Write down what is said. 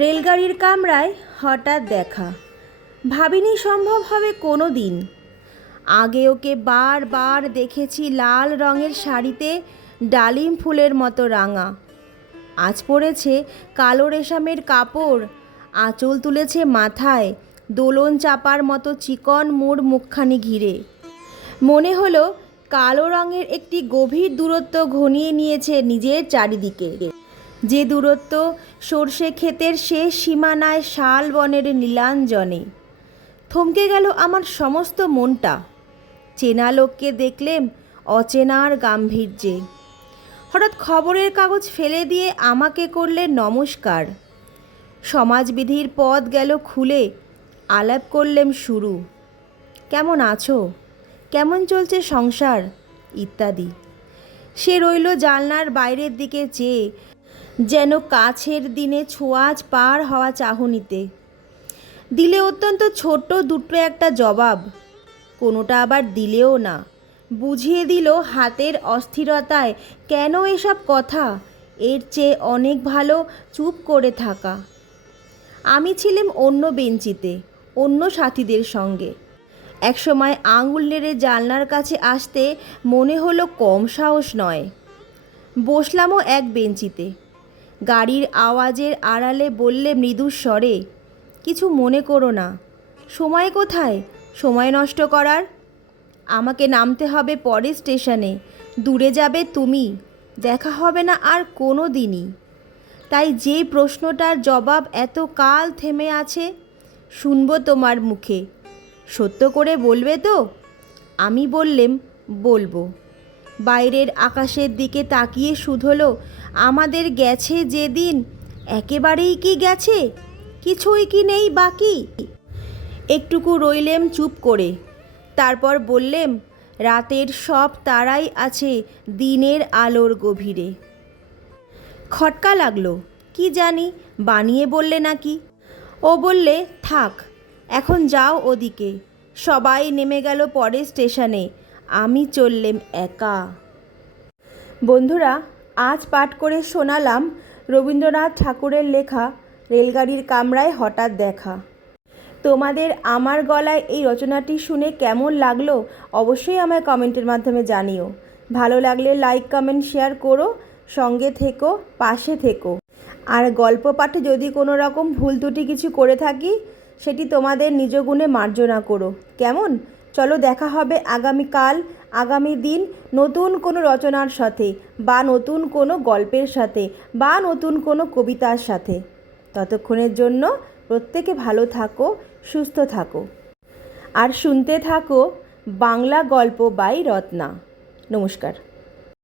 রেলগাড়ির কামরায় হঠাৎ দেখা, ভাবিনি সম্ভব হবে কোনো দিন। আগে ওকে বারবার দেখেছি লাল রঙের শাড়িতে ডালিম ফুলের মতো রাঙা। আজ পরেছে কালো রেশমের কাপড়, আঁচল তুলেছে মাথায়, দোলন চাপার মতো চিকন মোড় মুখখানি ঘিরে। মনে হলো কালো রঙের একটি গভীর দূরত্ব ঘনিয়ে নিয়েছে নিজের চারিদিকে, যে দূরত্ব সর্ষে ক্ষেতের শেষ সীমানায় শাল বনের নীলাঞ্জনে। থমকে গেল আমার সমস্ত মনটা। চেনা লোককে দেখলেম অচেনার গাম্ভীর্যে। হঠাৎ খবরের কাগজ ফেলে দিয়ে আমাকে করলে নমস্কার। সমাজবিধির পথ গেল খুলে, আলাপ করলেম শুরু। কেমন আছো, কেমন চলছে সংসার ইত্যাদি। সে রইল জানলার বাইরের দিকে চেয়ে, যেন কাছের দিনে ছোঁয়াচ পার হওয়া চাহনিতে। দিলে অত্যন্ত ছোট্ট দুটো একটা জবাব, কোনোটা আবার দিলেও না, বুঝিয়ে দিল হাতের অস্থিরতায় কেন এসব কথা, এর চেয়ে অনেক ভালো চুপ করে থাকা। আমি ছিলাম অন্য বেঞ্চিতে, অন্য সাথীদের সঙ্গে। একসময় আঙুল নেড়ে জানলার কাছে আসতে মনে হলো কম সাহস নয়। বসলামও এক বেঞ্চিতে। গাড়ির আওয়াজের আড়ালে বললে মৃদু স্বরে, কিছু মনে করো না। সময় কোথায় সময় নষ্ট করার? আমাকে নামতে হবে পরের স্টেশনে, দূরে যাবে তুমি, দেখা হবে না আর কোনো দিনই। তাই যে প্রশ্নটার জবাব এত কাল থেমে আছে, শুনবো তোমার মুখে। সত্য করে বলবে তো? আমি বললেম বলবো। বাইরের আকাশের দিকে তাকিয়ে শুধলো, আমাদের গেছে যেদিন, একেবারেই কি গেছে, কিছুই কি নেই বাকি? একটুকু রইলেম চুপ করে, তারপর বললেম, রাতের সব তারাই আছে দিনের আলোর গভীরে। খটকা লাগলো, কি জানি বানিয়ে বললে নাকি। ও বললে, থাক এখন যাও ওদিকে। সবাই নেমে গেল পরের স্টেশনে, আমি চললেম একা। বন্ধুরা, আজ পাঠ করে শোনালাম রবীন্দ্রনাথ ঠাকুরের লেখা রেলগাড়ির কামরায় হঠাৎ দেখা। তোমাদের আমার গলায় এই রচনাটি শুনে কেমন লাগলো অবশ্যই আমায় কমেন্টের মাধ্যমে জানিও। ভালো লাগলে লাইক কমেন্ট শেয়ার করো, সঙ্গে থেকো, পাশে থেকো। আর গল্প পাঠে যদি কোনো রকম ভুল ত্রুটি কিছু করে থাকি, সেটি তোমাদের নিজ গুণে মার্জনা করো, কেমন? চলো দেখা হবে আগামীকাল, আগামী দিন নতুন কোনো রচনার সাথে, বা নতুন কোনো গল্পের সাথে, বা নতুন কোনো কবিতার সাথে। ততক্ষণের জন্য প্রত্যেকে ভালো থাকো, সুস্থ থাকো, আর শুনতে থাকো বাংলা গল্প বাই রত্না। নমস্কার।